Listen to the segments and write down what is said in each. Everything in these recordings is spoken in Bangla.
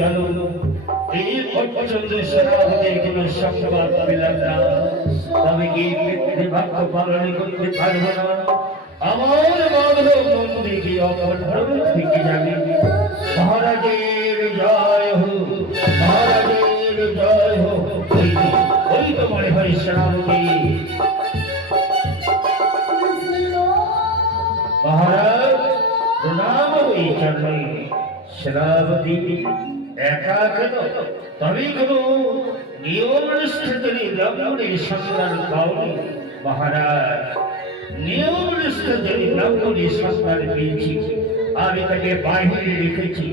গেল এই পর্যন্ত সেনাপতির কোনো সংবাদ পেলাম না। তবে কি পিতৃভাগ্য পালন করতে পারব না? আমার মাধব মন্দির কি অপর থেকে যাবে? মহারাজের জয় হোক, মহারাজের জয় হোক। ওই তো মনে হয় সেনাপতি। মহারাজ প্রণাম হই চরণে। সেনাপতি একা কেন? তবে কোনো নিয়ম নিষ্ঠে ব্রাহ্মণের সন্তান পাওনি মহারাজ। নিয়ম নিষ্ঠে ব্রাহ্মণের সন্তান পেয়েছি, আমি তাকে বাহিরে রেখেছি।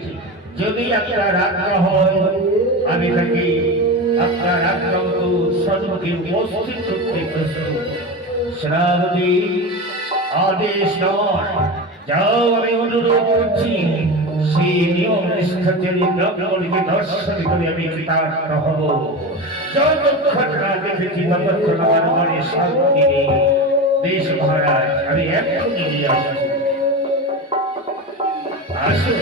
যদি আপনার আজ্ঞা হয় আমি তাকে আপনার আজ্ঞা মতো সন্মুখে উপস্থিত করতে প্রস্তুত। সেনাপতি আদেশ নয়, যাও, আমি অনুরোধ করছি। সেই নিয়ম নিষ্ঠার ব্রাহ্মণকে দর্শন করে আমি কৃতার্থ হব। যতক্ষণ না দেখেছি ততক্ষণ আমার মনে শান্তি নেই। বেশ মহারাজ, আমি এক্ষুনি নিয়ে আসছি। আসুন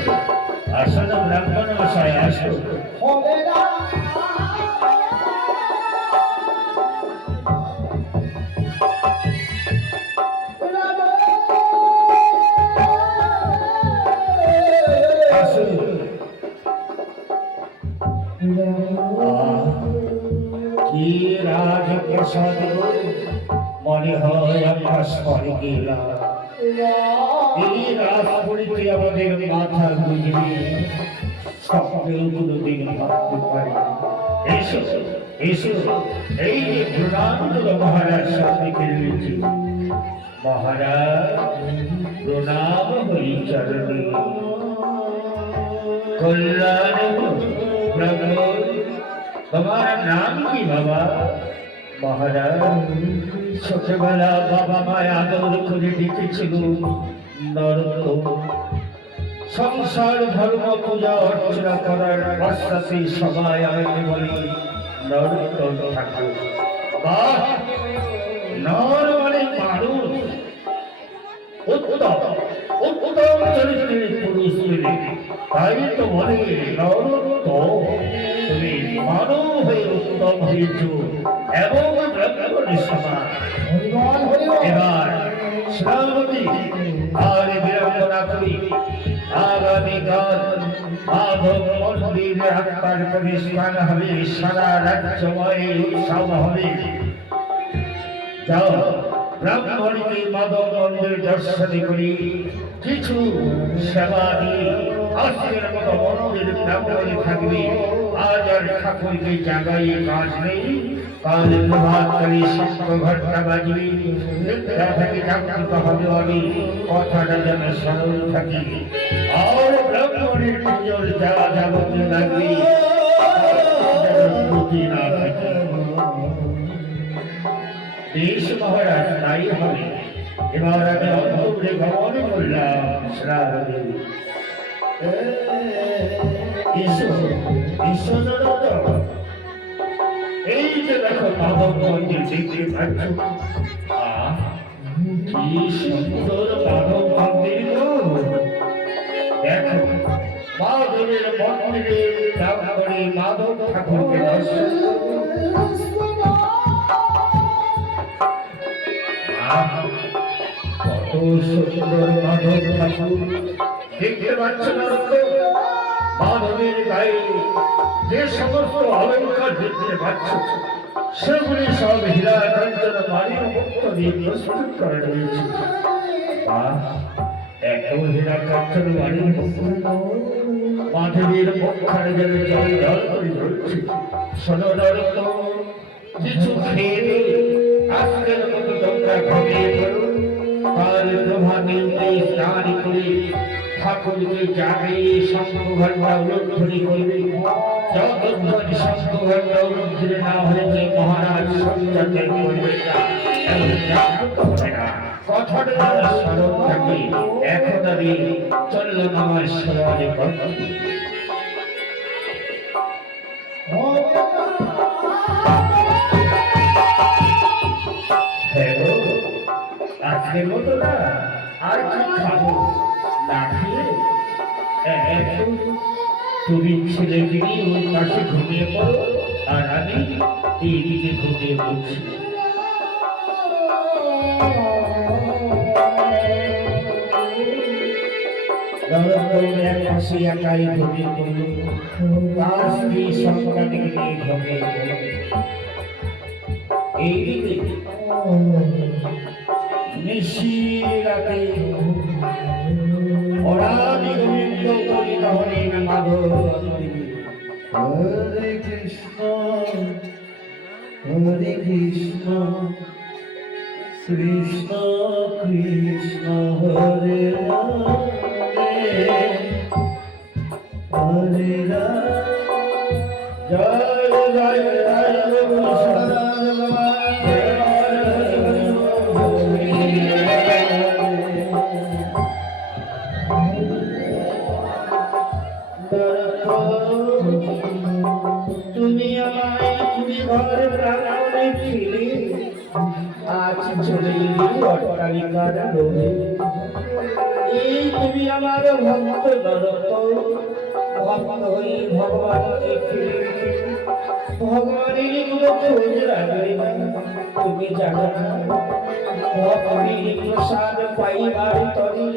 আসুন ব্রাহ্মণ মশাই, আসুন। কি রাজপ্রসাদ মনে হয় আমরা স্বর্গে গেলাম। এই রাজপুরীতে আমাদের মাথা গুঁজবে, স্বপ্নেও কোনোদিন ভাবতে পারি। এসো এসো, এই যে প্রণাম মহারাজ সামনে খেলেছি। মহারাজ প্রণাম হই চরণে। কল্যাণ প্রভু, তোমার নাম কি বাবা? মহারাজ ছোটবেলা বাবা মায় আদর করে ডেকেছিল নরক। সংসার ধর্ম পূজা অর্চনা করার পশ্চাতে সবাই আমাকে বলি নরোত্তম ঠাকুর। বাহ, নর মানে মানুষ, উত্তম উত্তম চরিত্রের পুরুষ পেলে, তাই তো বলে নরোত্তম। তুমি মানব হয়ে উত্তম হয়েছ এবং ব্রাহ্মণের সমান। এবার সেনাপতি আর বিলম্ব না করি, আগামীকাল মাধব মন্দিরে আত্মার প্রতিষ্ঠান হবে, সারা রাজ্যময় উৎসব হবে। যাও, ব্রাহ্মণকে মাধব মন্দির দর্শন করি, কিছু সেবা দিয়ে আজকের মতো মন্দির ব্রাহ্মণে থাকবে। আজ আর ঠাকুরকে জাগাই কাজ নেই। কাল প্রভাতকালী শঙ্খ ঘণ্টা বাজবে, নিদ্রা থেকে জাগ্রত হবে আমি, কথাটা যেন স্মরণ থাকি। আর ব্রাহ্মণের পুজোর যা যাবতীয় লাগবে ত্রুটি না থাকে। দেশ মহারাজ, তাই হবে। এবার আমি অন্তরে গমন করলাম। শ্রাবণী এই যে দেখো মাধব মন্দির দেখতে পাচ্ছ, কি সুন্দর মাধব মন্দির। দেখো মাধবের মন্দিরে নাম করে মাধব ঠাকুরকে দর্শন। কত সুন্দর মাধব ঠাকুর দেখতে পাচ্ছ না? মাধবের গায়ে যে সমস্ত অলঙ্কার দেখতে পাচ্ছ, সেগুলি সব হীরা কাঞ্চন মানির মুক্ত দিয়ে প্রস্তুত করা রয়েছে। এত হীরা কাঞ্চন মানির মুক্ত মাধবের মুখখানে যেন জল জল করে ঝরছে। শোনো নরোত্তম, কিছু খেয়ে নেই, আজকের মতো তোমরা ঘুমিয়ে পড়ো। কাল প্রভাতে স্নান করে ঠাকুরকে জাগিয়ে শঙ্খ ঘণ্টা উলুধ্বনি করবে। যতক্ষণ শঙ্খ ঘণ্টা উলুধ্বনি না হয়েছে মহারাজ সঞ্চয় করবে না, কথাটা স্মরণ থাকে। এখন আমি চললাম আমার সমাজে ভক্তি। আজকের মতো না, আর কি খাবো? না খেয়ে তুমি ছেলেগিরি ওই পাশে ঘুমিয়ে পড়ো, আর আমি এইদিকে ঘুমিয়ে পড়ছি। এক পাশে একাই ঘুমিয়ে পড়ল, তার স্ত্রী সন্তানকে নিয়ে ঘুমিয়ে পড়ল। এইদিকে নিশিরাতে অরাধি গোবিন্দ করিত হরিণ মাধব। হরে কৃষ্ণ হরে কৃষ্ণ কৃষ্ণ কৃষ্ণ হরে হরে রাম জয় জয় জয় তুমি আমায় তুমি ঘর প্রাঙ্গণে ছিলে, আজ চলে এলি অট্টালিকার লোভে। এই তুমি আমার ভক্ত নরত, ভক্ত হয়ে ভগবানকে ফিরে ভগবানের কোনো খোঁজ রাখবে না। তুমি জানো না ভক্তির প্রসাদ পাইবার তরে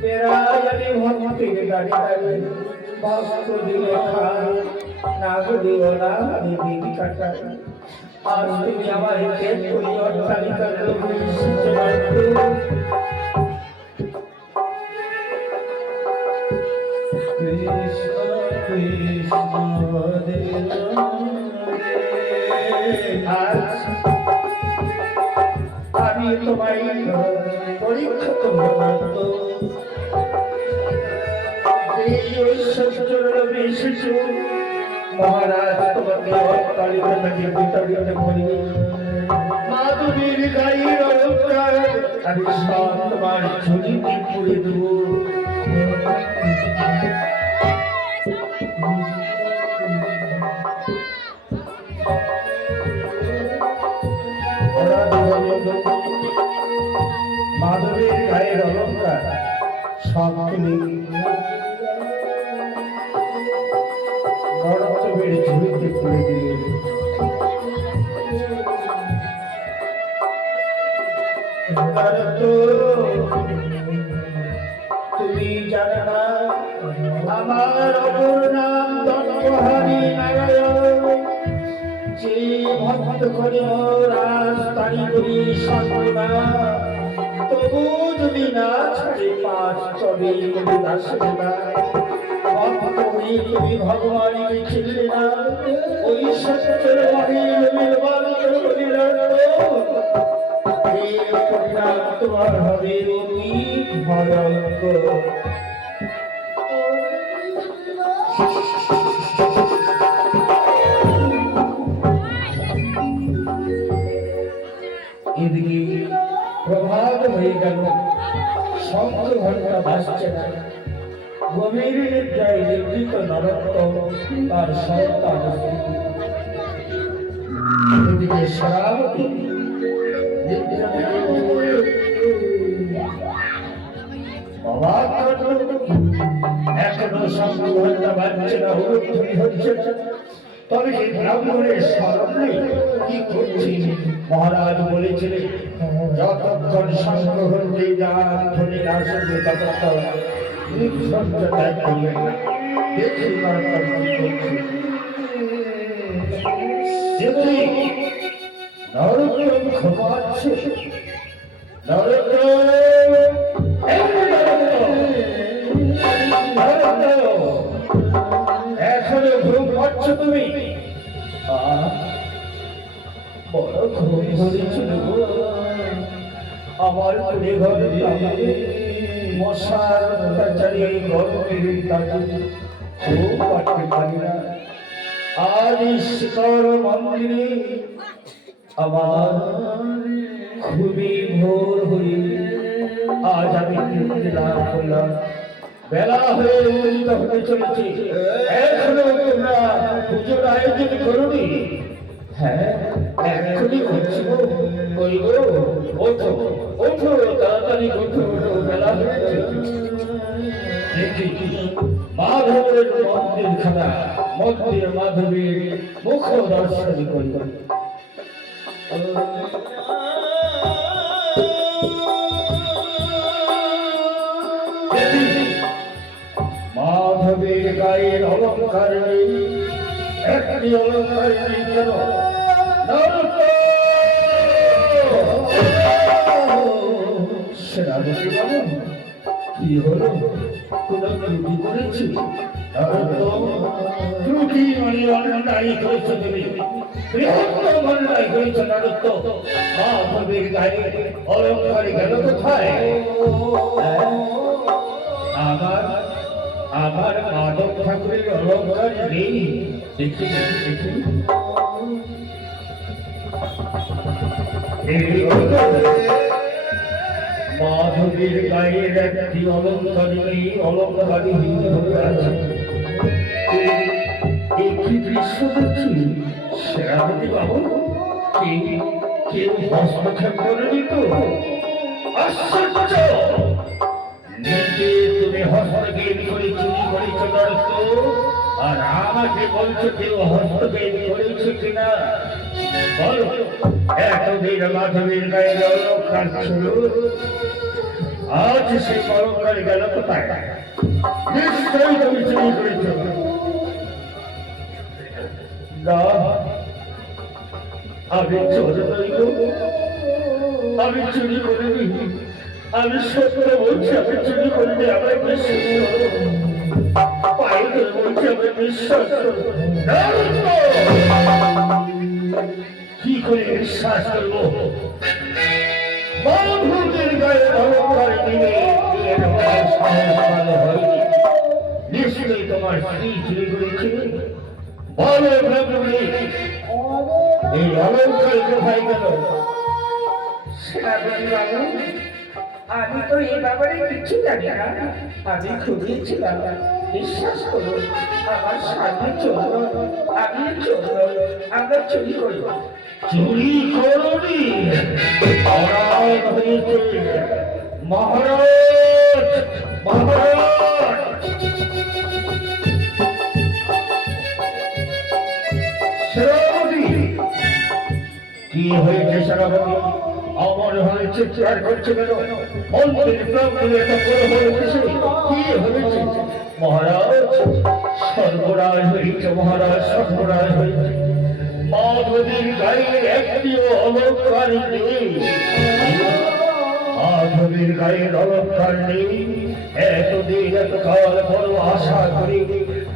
পেরায় আমি ভক্তের দাঁড়ে দাঁড়ে ভক্ত দিলে খায় না দিও না আমি দিদি কাটাই। আজ তুমি আমার পেট করি অট্টালিকার লোভে এসেছো মাত্র। কৃষ্ণ কৃষ্ণ হরে আজ আমি তোমায় পরীক্ষা করব তো এই ঐশ্বর্যের লোভে এসেছো। মহারাজ তোমাকে অট্টালিকা থেকে বিতাড়িত করিবে। মাধবীর গায়ের অলঙ্কার আমি সব তোমার ঝুলিতে পুড়ে দেবো। মাধবীর গায়ের অলঙ্কার সব তুমি নরকবের ঝুলিতে পুড়ে দিলে। তুমি জানো না আমার অপর নাম দণ্ডহারি নারায়ণ। যে ভক্ত করে রাজ তারি করি সাধনা, তবু যদি না ছাড়ে পাঁচ চলে কবি আসবে না। ভক্ত হয়ে তুমি ভগবানকে চিনলে না, ওই সত্যের মহিল মিলবান পরিণাম তোমার হবে অতি ভয়ঙ্কর। এদিকে প্রভাত হয়ে গেল, শঙ্খ ঘণ্টা বাজছে না। গভীর নিদ্রায় নিদ্রিত নরোত্তম তার সন্তান। এদিকে শ্রাবতী নিদ্রা থেকে অবাক হলো, এখনো শঙ্খ ঘণ্টা বাজছে না, হুড়োধ্বনি হচ্ছে না। তবে এই ব্রাহ্মণের স্মরণ নেই, কি করছি? মহারাজ বলেছিলেন যতক্ষণ শঙ্খ ঘণ্টে যান ধ্বনি না শুনবে ততক্ষণ নিঃসন্দেহ ত্যাগ করবেন না। দেখি তারপর কি করছে। দেখি নরোত্তম ঘুমাচ্ছে। নরোত্তম এখনো ঘুম পাচ্ছ তুমি? বড় ঘুম ধরেছিল আমার কুড়ে ঘরে মশার অত্যাচারে গরমের তাকে খুব পাঠতে পারি না। আজ শিকর মন্দিরে আমার খুবই ভোর হয়ে আজ আমি তৃপ্তি লাভ করলাম। বেলা হয়ে উন্নীত হতে চলেছে, এখনো তোমরা পুজোর আয়োজন করোনি? হ্যাঁ, এখনই করছি গো। ওই গো, ওঠো ওঠো, তাড়াতাড়ি ওঠো, বেলা হয়েছে। দেখি মাধব তোদের মন্দির খানা মন্দির মাধবীর মুখ দর্শন করি। মাধবীর গায়ের অলঙ্কার নেই, একটি অলঙ্কার নেই কেন? সেনাপতি বাবু, কি হলো? কোনো ত্রুটি করেছি? ত্রুটি মানে অন্যায় করেছ তুমি, বৃহত্তম অন্যায় করেছ নারদ। মাধবীর গায়ে অলঙ্কার গেল কোথায়? আমার আমার মাধব ঠাকুরের অলঙ্কার নেই। দেখি দেখি মাধবীর গায়ের একটি অলঙ্কার নেই, অলঙ্কারহীন হয়ে আছে। এই কি দৃশ্য দেখছি? সেনাপতি বাবু, কেউ হস্তক্ষেপ করেনি তো? আশ্চর্য! নিজে তুমি হস্তক্ষেপ করে চুরি করেছ নারদ, আর আমাকে বলছো কেউ হস্তক্ষেপ করেছে কিনা? বলো, এতদিন মাধবীর গায়ে অলঙ্কার ছিল, আজ সেই অলঙ্কার গেল কোথায়? নিশ্চয়ই তুমি চুরি করেছ। না, আমি চোর নই গো, আমি চুরি করিনি। আমি সত্য বলছি, আমি চুরি করিনি। আমার বিশ্বাস করো, পায়ে ধরে বলছি, আমি বিশ্বাস করো। কি করে বিশ্বাস করবো? মাধবীর গায়ে অলঙ্কার নিয়ে ভালো হয়নি। নিশ্চয়ই তোমার স্ত্রী চুরি করেছে। বলো ব্রাহ্মণী, এই অলঙ্কার কোথায় গেল? সেনাপতি বাবু, আমি তো এই ব্যাপারে কিছু জানি না। আমি খুঁজেছিলাম, বিশ্বাস করুন, আমার স্বামী চোর, আমি চোর, আমরা চুরি করি। চুরি করনি? অপরাধ হয়েছে মহারাজ, মহারাজ। সেনাপতি, কি হয়েছে সেনাপতি? আমার হয়ে চিৎকার করছে কেন? মন্দির প্রাঙ্গণে এত কোলাহল হয়েছে, কি হয়েছে? মহারাজ, সর্বনাশ হয়েছে মহারাজ, সর্বনাশ হয়েছে। মাধবীর গায়ে একটিও অলঙ্কার নেই। মাধবীর গায়ের অলঙ্কার নেই। এতদিন এতকাল বড় আশা করি,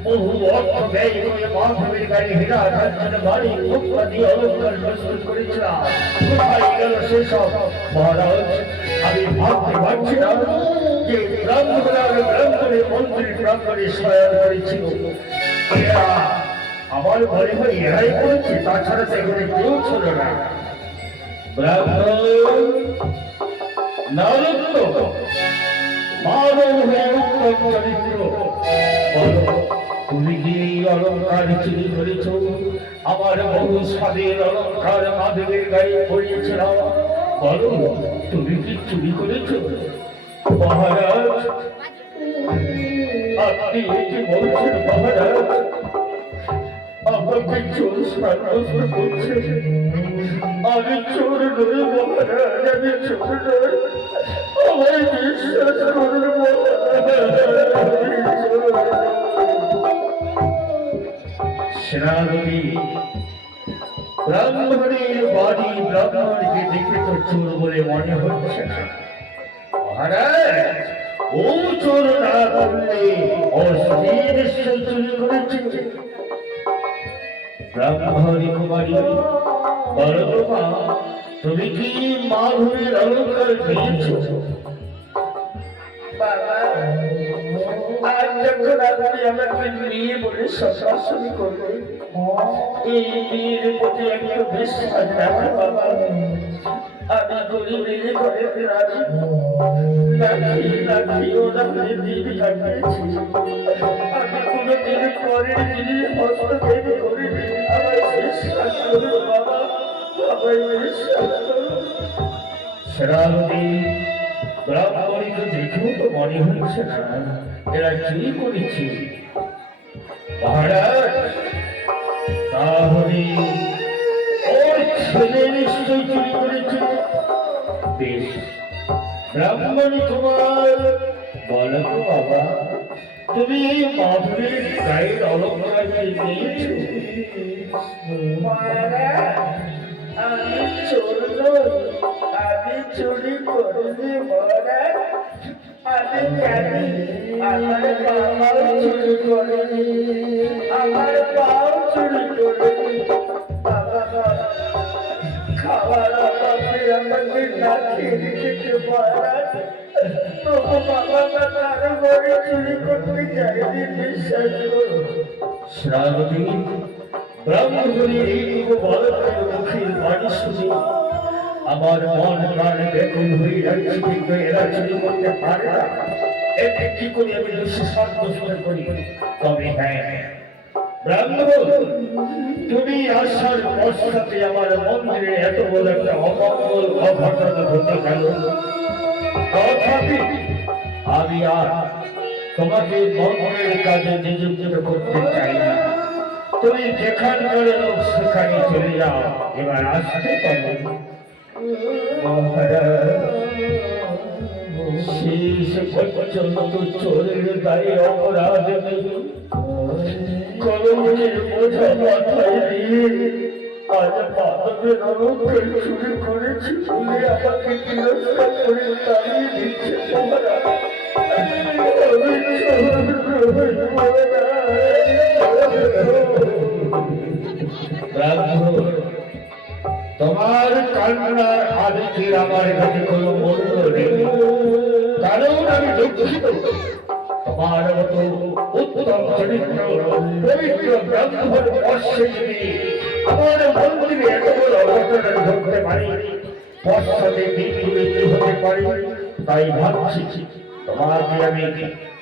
বহু অর্থ ব্যয় করে মাধবীর গায়ে হীরা কাঞ্চন বাড়ি মুক্তা দিয়ে অলঙ্কার প্রস্তুত করেছিলাম। কোথায় গেল সেসব? মহারাজ, আমি ভাবতে পারছি না যে ব্রাহ্মণে মন্ত্রী প্রাঙ্গণে শয়ন করেছিল। আমার মনে হয় এরাই করেছে, তাছাড়া সেখানে কেউ ছিল না। ব্রাহ্মণ নারদ, মানব হয়ে উত্তম চরিত্র, বলো, তুমি কি অলঙ্কার চুরি করেছ? আমার বহু স্বাদের অলঙ্কার মাধবীর গায়ে পড়িয়েছিলাম। বলো, তুমি কি চুরি করেছ? মহারাজ, আপনি কি বলছেন মহারাজ? আমাকে চোর সাব্যস্ত করছে? আমি চোর নই মহারাজ, আমি চোর নই। আমায় বিশ্বাস করুন সেনাপতি, ব্রাহ্মণের বাড়ি ব্রাহ্মণকে দেখে তো চোর বলে মনে হচ্ছে না। মহারাজ, ও চোর না করলে ও স্ত্রী নিশ্চয় চুরি করেছে। ব্রাহ্মণী কুমারী, বলো মা, তুমি কি মাধবীর অলঙ্কার পেয়েছ? বাবা, আজ যখন আপনি আমাকে মেয়ে বলে সম্ভাষণ করবেন, এই মেয়ের প্রতি একটু বিশ্বাস রাখা বাবা। আমি গরিবের ঘরে রাখি ওনাদের দিন কাটিয়েছি। আমি কোনোদিন পরের জিনিস হস্তক্ষেপ করিনি। আমার বিশ্বাস করুন বাবা, আমার বিশ্বাস করুন। সেনাপতি, ব্রাহ্মণীকে দেখেও তো মনে হচ্ছে না এরা চুরি করেছে। মহারাজ তাহলে ওর ছেলে নিশ্চয় চুরি করেছে। বেশ, ব্রাহ্মণী তোমার বলো তো বাবা, তুমি এই মাধুরীর গায়ের অলঙ্কারকে নিয়েছো? মহারাজ, আমি চোর নই, আমি চুরি করিনি মহারাজ। আমি জানি আমার বাবাও চুরি করেনি, আমার বাবাও চুরি করেনি। বাবা খাওয়ার অভাবে আমাকে না খেয়ে রেখেছে মহারাজ। তবু বাবা কারো ঘরে চুরি করতে যায়নি, বিশ্বাস করুন। শ্রাবতী, ব্রাহ্মণের এইটুকু বলকের মুখের বাণী শুনে আমার মন প্রাণ ব্যাকুল হয়ে যাচ্ছে, কিন্তু এরা চুরি করতে পারে না। এতে কি করে আমি দোষী সাব্যস্ত করি? তবে হ্যাঁ ব্রাহ্মণ, তুমি আসার পশ্চাতে আমার মন্দিরে এত বড় একটা অমঙ্গল অঘটন ঘটে গেল। তথাপি আমি আর তোমাকে মন্দিরের কাজে নিযুক্ত করতে চাই না। তুমি যেখানকার লোক সেখানে চলে যাও, এবার আসতে পারো। মহারাজ, শেষ পর্যন্ত চোরের দায়ে অপরাধ নেই। কলঙ্কের বোঝা মাথায় নিয়ে আজ মাধবের অলঙ্কার চুরি করেছি বলে আমাকে তিরস্কার করে তাড়িয়ে দিচ্ছে মহারাজ। আমি চোর নই ব্রাহ্মণ, তোমার কান্নার আদিকের আমার কাছে কোনো মূল্য নেই, কারণ আমি দুঃখিত। তোমার মতো উত্তম চরিত্র পবিত্র ব্রাহ্মণ বর্ষে যদি আমার মন্দিরে এত বড় অঘটন ঘটতে পারি, পশ্চাতে দিনগুলি কি হতে পারে, তাই ভাবছি তোমাকে আমি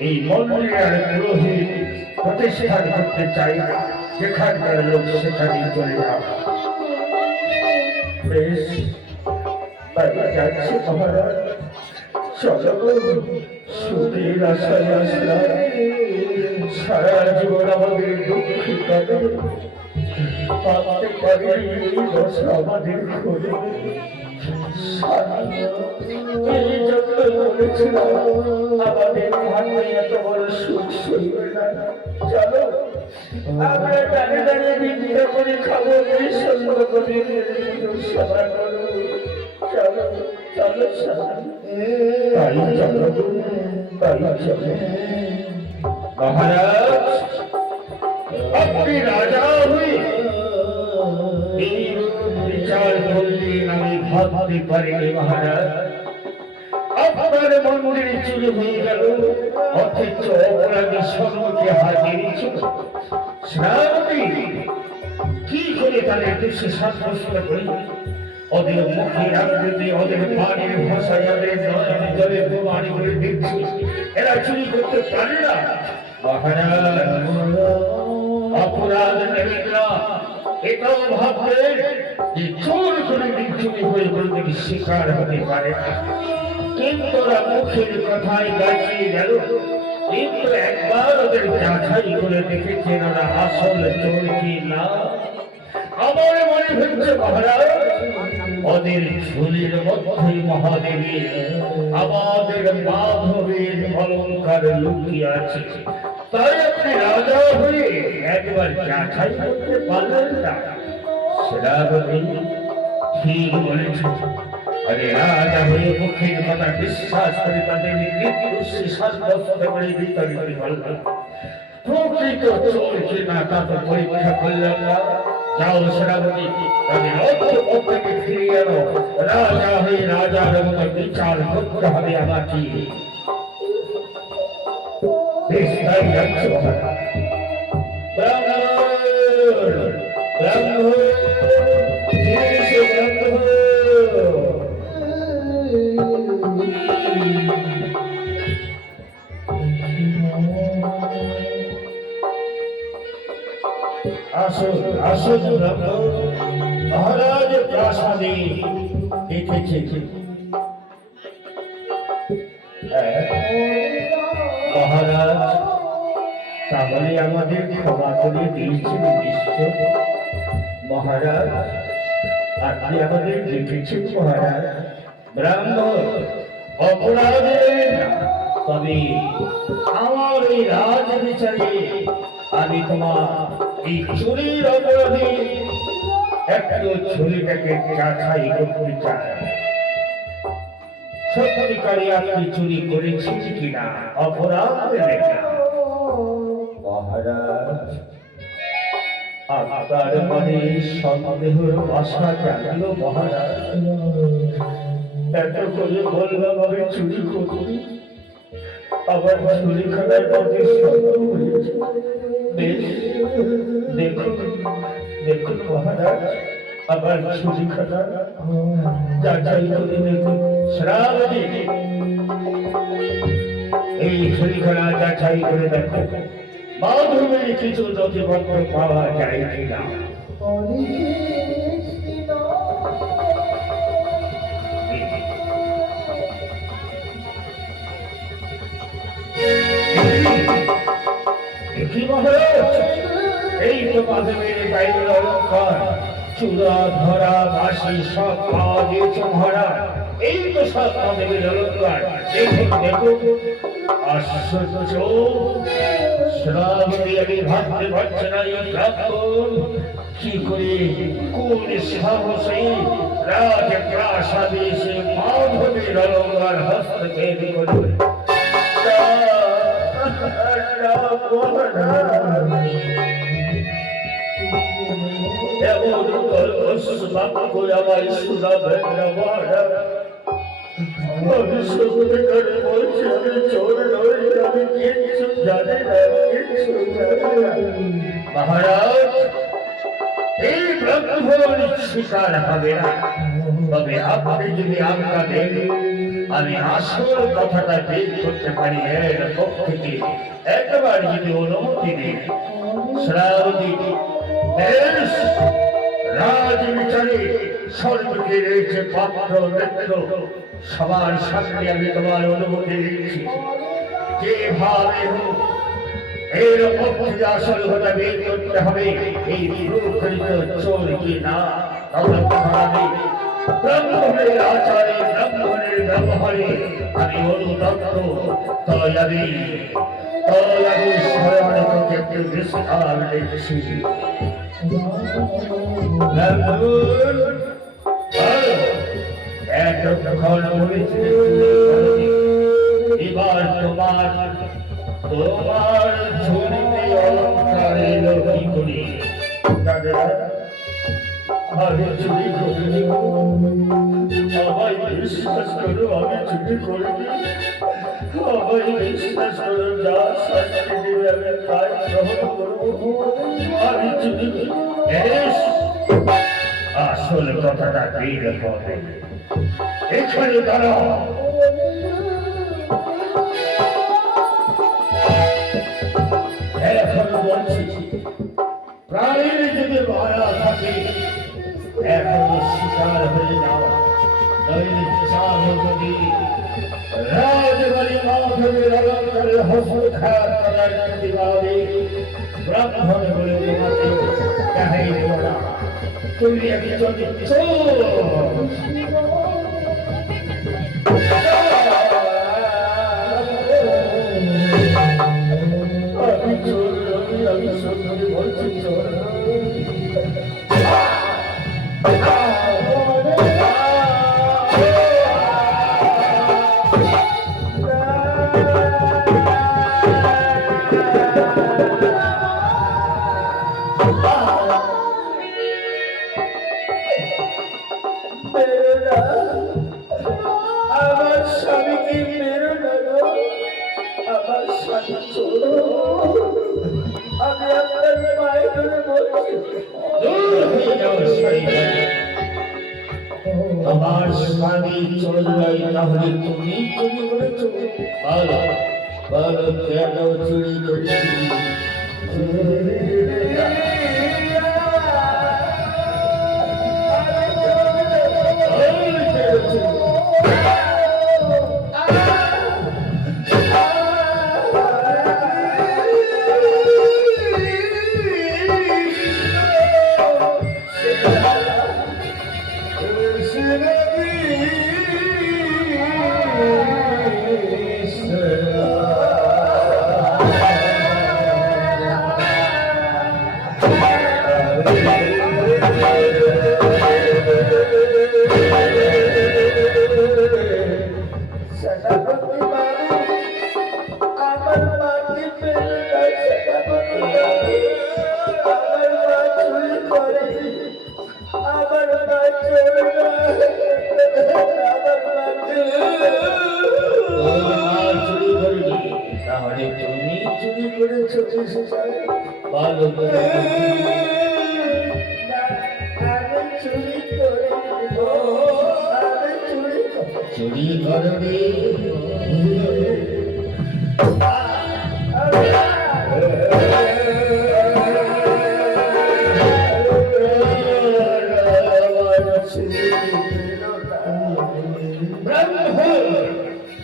এই মন্দিরের পুরোহিত প্রতিষ্ঠান করতে চাই না। যেখানকার লোক সেখানে চলে যাও। বেশ, বাড়ি যাচ্ছি মহারাজ। চলো, সুখের আশায় আসলাম। সারা জীবন আমাদের দুঃখী কাটে, ভাবতে পারিনি এই দশা আমাদের ঘরে। এই জন্য বলেছিলাম আমাদের ভাগ্যে এত বড় সুখ সইবে না। চলো, আমরা দাঁড়িয়ে দাঁড়িয়ে ভিক্ষা করে খাবো, নিঃসঙ্গ করে সেবা করবো। চলো চলো স্বামী, তাই চলো, তাই চলো। মহারাজ, আপনি রাজা হয়ে এই বিচার করলেন আমি ভাবতে পারিনি। মহারাজ, আপনার মন্দিরে চুরি হয়ে গেল, অথচ অপরাধী সম্মুখে হাজির ছিল। শ্রাবতী, কি করে তাদের দোষী সাব্যস্ত করি? ওদের মুখের আকৃতি, ওদের পানির ভাষায়, ওদের নয়নে জলে প্রমাণী করে দিচ্ছি এরা চুরি করতে পারে না। মহারাজ, অপরাধ নেবেন না, এটাও ভাববেন যে চোর করে বিচ্ছুরি হয়ে বলতে শিকার হতে পারে না। কিন্তু ওরা মুখের কথায় বাঁচিয়ে গেল, কিন্তু একবার ওদের যাচাই করে দেখেছেন ওরা আসল চোর কি না। আমার মনে হচ্ছে মহারাজ, ওদের ঝুলির মধ্যে মহাদেবী আমাদের মাধবের অলঙ্কার লুকিয়ে আছে। তাই আপনি রাজা হয়ে একবার যাচাই করতে পারলেন না। শ্রাবতী, ঠিক বলেছ। আরে রাজা হয়ে মুখের কথা বিশ্বাস করে তাদের মৃত্যু সাব্যস্ত করে বিতরিত করলাম। প্রকৃত চোরকে না তা তো পরীক্ষা করলাম না। যাও শ্রাবতী, তাদের অর্থকে ফিরিয়ে আনো। রাজা হয়ে রাজার মতো বিচার করতে হবে আমাকে। বেশ, তাই যাচ্ছ। ব্রাহ্মণ, ব্রাহ্মণ, ব্রাহ্মণ। আসুন আসুন ব্রাহ্মণ, মহারাজ প্রাসাদে দেখেছি। মহারাজ, তাহলে আমাদের ক্ষমা করে দিয়েছেন নিশ্চয়। মহারাজ, আপনি আমাদের দেখেছেন মহারাজ, ব্রাহ্মণ অপরাধের, তবে আমার এই রাজ বিচারে আমি তোমার এই চুরির অপরাধে একটু ছুরিটাকে যাচাই করতে চাই। সত্যিকারে আপনি চুরি করেছেন কিনা, অপরাধ লেখা। মহারাজ, আপনার মনে সন্দেহের বাসা জাগল মহারাজ। এত করে বললাম আমি চুরি করি, আবার চুরি করার মধ্যে সন্দেহ হয়েছে। বেশ, দেখুন দেখুন মহারাজ, আবার চুরি করা যাচাই করে দেখুন। শ্রাবণী, এই ছুরিখানা যাচাই করে দেখো মাধবের কিছু নথিপত্র পাওয়া যায় কিনা। কি মহারাজ, এই তো মাধবের গায়ের অলঙ্কার, চূড়া ধরা বাসি সব পাওয়া গিয়েছে মহারাজ। এই তো সব মাধবের অলঙ্কার, দেখুন দেখুন। আশ্চর্য, শ্রাবণী আমি ভাবতে পারছি না এই ব্রাহ্মণ কি করে, কোন সাহসে রাজ প্রাসাদে এসে মাধবের অলঙ্কার হস্তক্ষেপ করবে। এমন আমায় শোনাবেন না মহারাজ। আমি সত্যিকারে বলছি, আমি চোর নই, আমি কিচ্ছু জানি না, কিচ্ছু জানি না। মহারাজ, এই ব্রাহ্মণ শিকার হবে না, তবে আপনি যদি আজ্ঞা দেন আমি আসল কথাটা বের করতে পারি। এর পক্ষ থেকে একবার যদি অনুমতি দেন। শ্রাবণী, বেশ, রাজ বিচারে স্বর্গে রয়েছে পাত্র মিত্র, সবার সামনে আমি তোমার অনুমতি দিচ্ছি। যেভাবে হোক এর পক্ষে আসল কথা বের করতে হবে। এই প্রকৃত চোর কি না ততক্ষণ আমি ব্রাহ্মণের আচারে, ব্রাহ্মণের ব্যবহারে আমি অনুতপ্ত। তাই আমি স্মরণকে একটু বিস্তার দিচ্ছি। এতক্ষণ বলেছি, এবার তোমার তোমার ঝুলিতে অলঙ্কার এলো কি করি? আমি চুরি করিনি, আমায় বিশ্বাস করো, আমি চুরি করিনি। আমায় বিশ্বাস করো, যা শাস্তি দেবে আমি তাই গ্রহণ করবো। আমি চুরি করি। আসল কথাটা বের হবে। এখানে দাঁড়াও। এখন বলছি, প্রাণীর যদি মায়া থাকে এখন শিকার হয়ে যাও, নইলে চাহ যদি রাজবাড়ি মাধবের অলঙ্কারে হস্তক্ষেপ করার প্রতিবাদে ব্রাহ্মণ বলে তোমাকে দেখাই দেব না। তুমি একজন চোর। আমি চোর নই, আমি সত্যি বলছি চোর নই। আমার স্বামীকে মেরো না, আমার স্বামী চোর। আমি আপনার মায়ের ধরে বলছি, আমার স্বামী চোর নয়, তাহলে তুমি চুরি করেছো? বলো বলো, কেন চুরি করেছি? তুমি চুরি করেছো ভালো করে চুরি করবে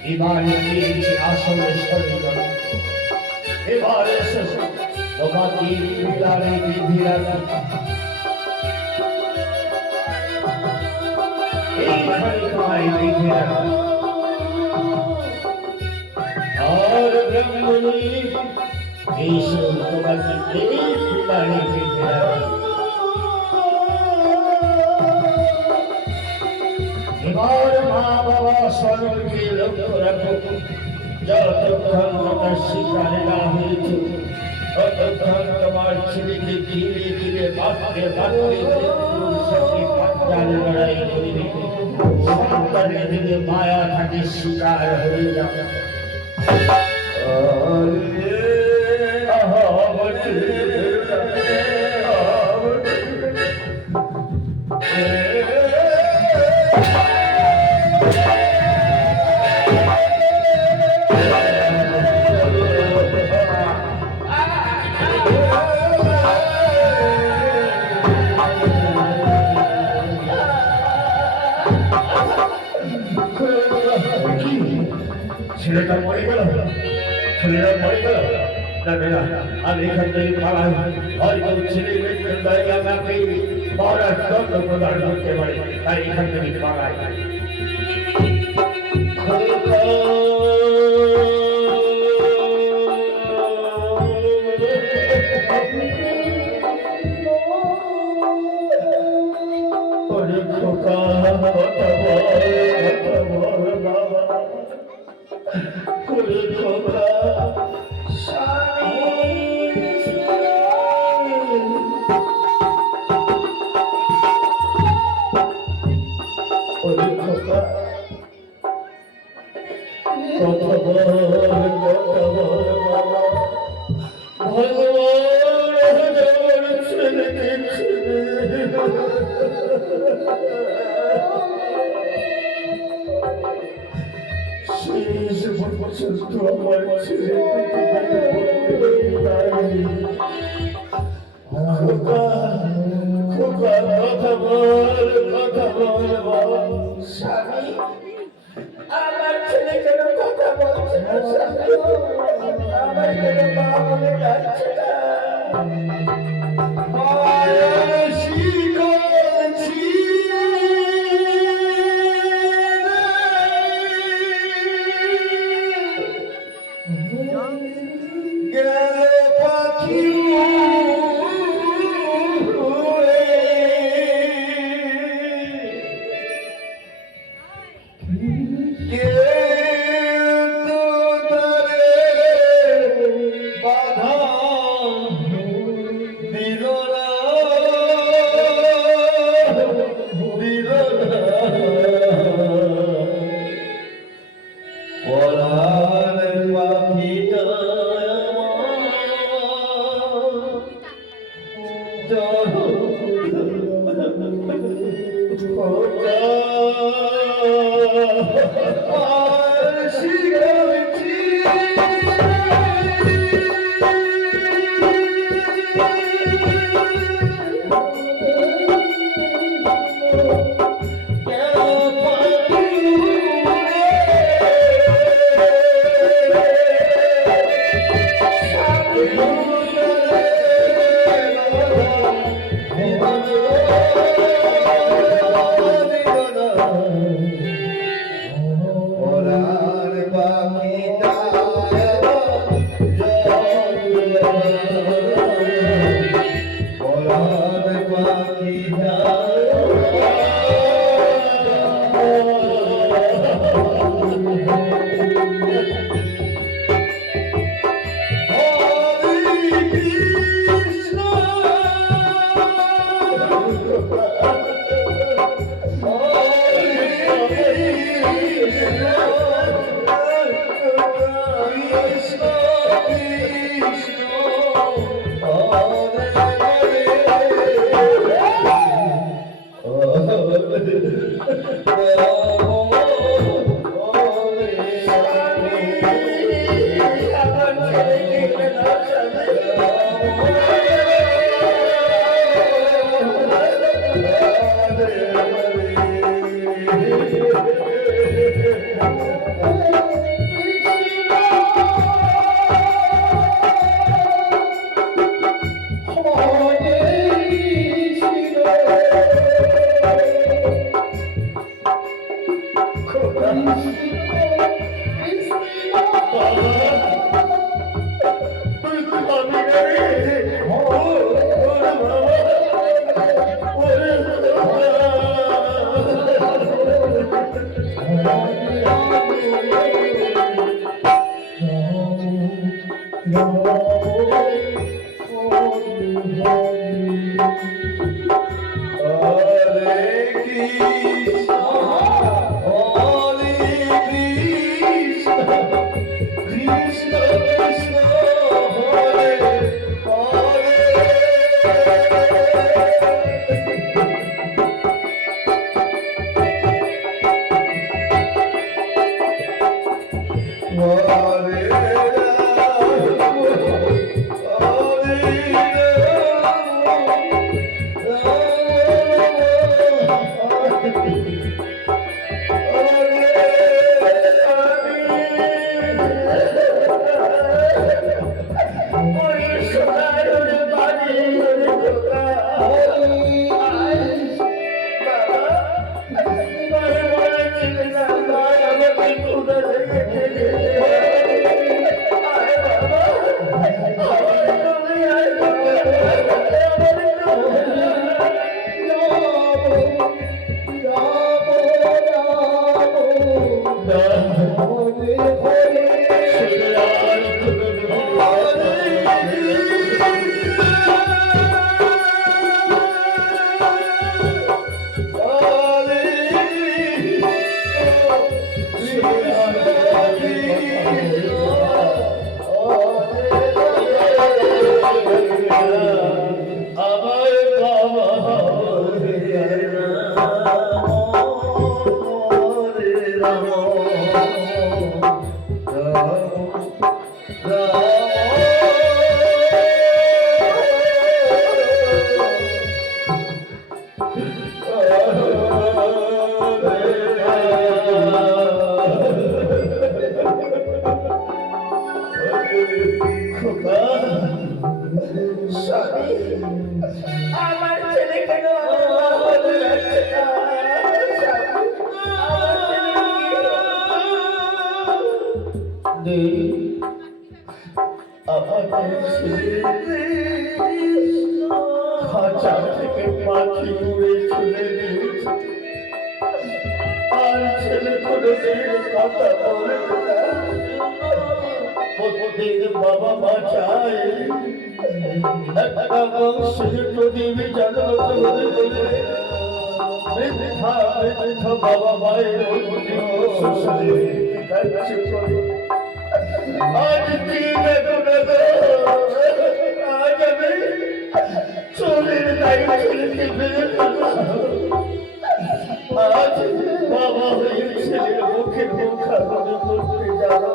এবারে আসলে শরীর এবারে তোমাকে পিতারে বিধিরা এইখানে তোমায় বিধিরা আর ব্রহ্মণী এই তোমাকে এই পিতারে বিধিরা এবার মা বাবা সর্বকে লক্ষ্য রাখো যতক্ষণ তোমার শিকারে না হয়েছে ততক্ষণ তোমার ছেলেকে ধীরে ধীরে বাঁচতে বাঁচতে মৃত্যুর সাথে পাঞ্জাল লড়াই করবে সন্তানের দিকে মায়া থাকে শিকার হয়ে যাবে ছেলেটা মরে গেল ছেলেটা মরে গেল না আমি এখান থেকে পালাই হয়তো ছেলে মৃত্যুর দায় আমাকে মহারাজ দণ্ড প্রদান করতে পারে তাই এখান থেকে পালাই স্বামী আমার ছেলে কেন কথা বলছে না আমার কেন মা বলে ডাকছে না আমার ছেলে কেন আমার মা বলে যাচ্ছে না? আমার ছেলে খাঁচা থেকে পাখি উড়ে চলে গিয়েছে, আর ছেলে কোনোদিন কথা বলে না। প্রতিদিন বাবা মা চায় একটা বংশের প্রদীপ জাগ্রত হতে বলে বৃদ্ধা বৃদ্ধ বাবা মায়ের আজ দিন আজ আমি চোরের দায়ী ছেলেকে বেড়ে আজ বাবা হয়ে ছেলের মুখে মুখা করে করতে যাবো।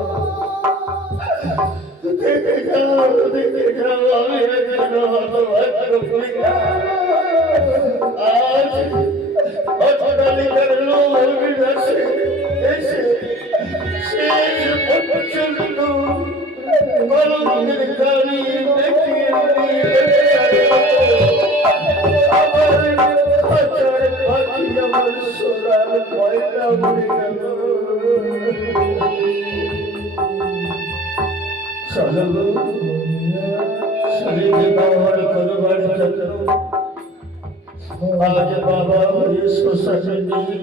দেখে যাও আমি হতভাগ্য করি না। আজ অট্টালিকার লোক এসে শেষ পর্যন্ত কলমের গাড়ি দেখিয়ে আমার খাঁচার পাখি আমার সোনার পয়সা উড়ে গেল। চলো শরীরে ব্যবহার করবার জন্য আজ বাবা হয়ে শ্মশানে নিয়ে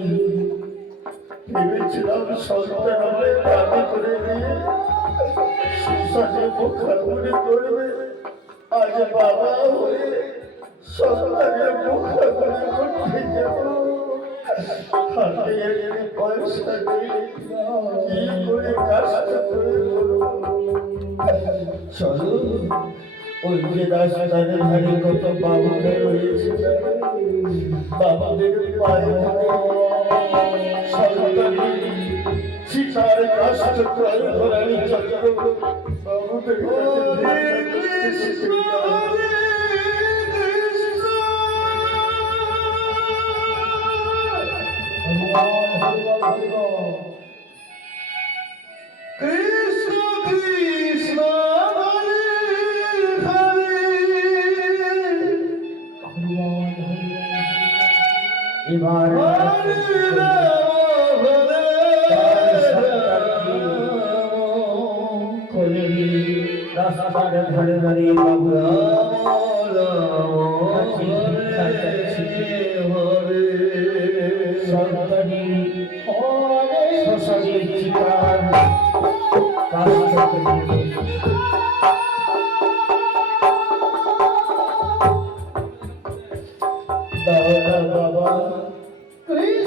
ভেবেছিলাম সন্তান হলে দাবি করে দিয়ে শ্মশানে মুখাগুলি করবে। আজ বাবা হয়ে সন্তানের মুখাগুলি করতে যাব। হাতে একটি পয়সা নেই, কি করে কাজটা করে করবো? চলো ওই যে রাস্তার ধারে কত বাবুকে রয়েছে, বাবাদের পায়ে সরকারি সীতার কাষ্ট ক্রয় করার জন্য বাবুদের কৃষ্ণ কৃষ্ণ এবার রাস্তার ধারে দাঁড়িয়ে বাবুরা সরকারি শ্মশানের চিতার কাজ দাও না বাবা,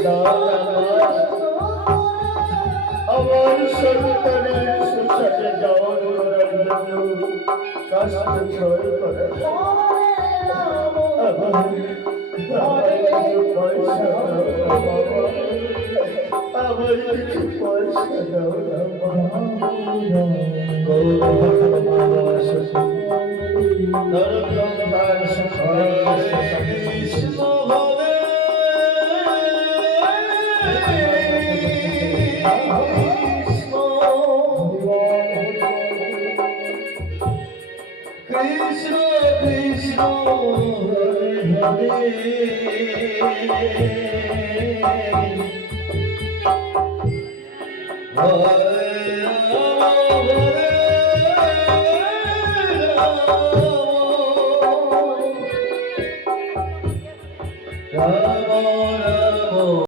দাও না মা, আমার সন্তানের সুসারে যাওয়ার করার জন্য কষ্ট সহ্য করে। আমার কিছু পয়সা দাও না বাবা, আমার কিছু পয়সা দাও না বাবা। কৃষ্ণ হরে কৃষ্ণ কৃষ্ণ হরে হরে হরে